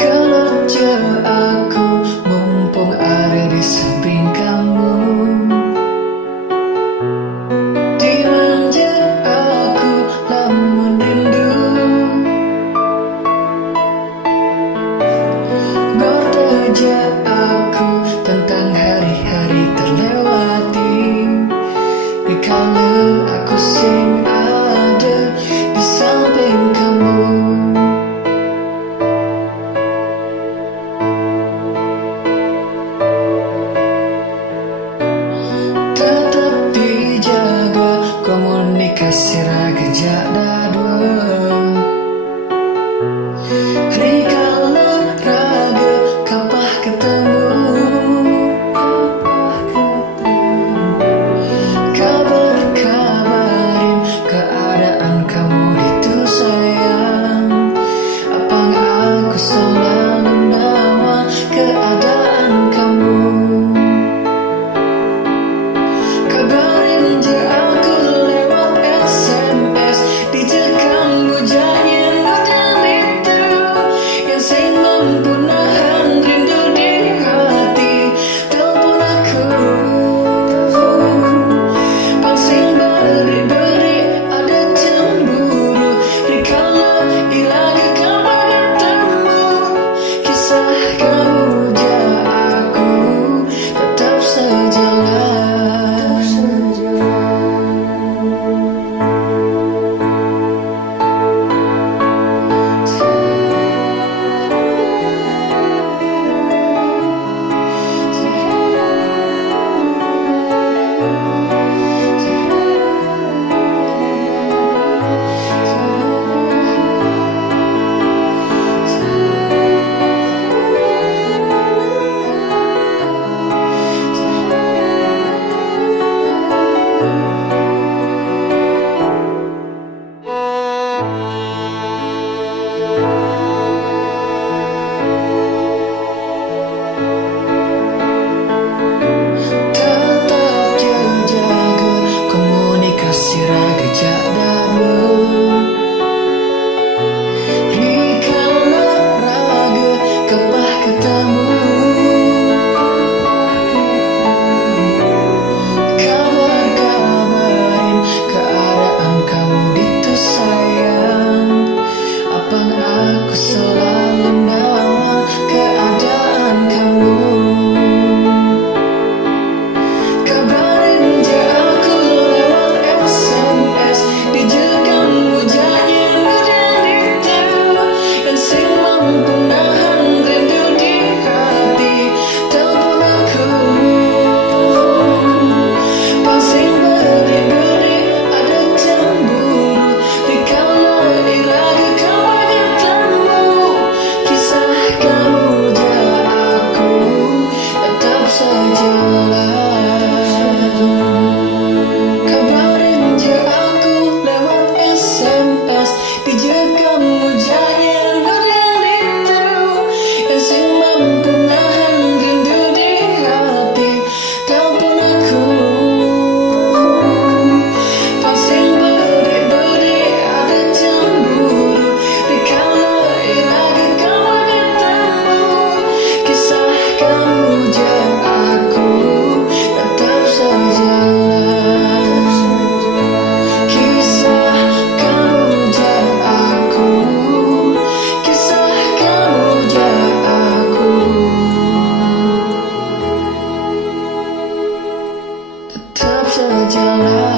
Kerja aku mumpung ada di samping kamu, dimanja aku lamun rindu, berteja aku tentang hari-hari terlewati, dikala aku sing ada di samping kamu. Tetap dijaga komunikasi raga jadadwa, rikala raga kapah ketemu, kabar-kabarin keadaan kamu itu sayang. Apang aku selalu nawa keadaan kamu. Kabarin je aku lewat SMS, dijekam bujanyin model itu yang sing mampu nahan rindu di hati. Telepon aku, pangsing beri-beri ada cemburu, dikala irage kabar ketemu, kisah kamu ja aku tetap sejalan. Aku selalu nawa keadaan kamu. Kabarin je aku lewat SMS, dijekam bujanyin model itu yang sing mampu nahan rindu di hati. Telepon aku, pangsing beri-beri ada cemburu, dikala irage kamu ketemu, kisah kamu ja aku tetap sejalan. Kabarin je aku lewat SMS, dijekam bujanyin model itu yang sing mampu nahan rindu di hati. Telepon aku, pangsing beri-beri ada cemburu, dikala irage kamu ketemu, kisah kamu ja aku tetap sejalan. Kisah kamu ja aku, kisah kamu ja aku tetap sejalan.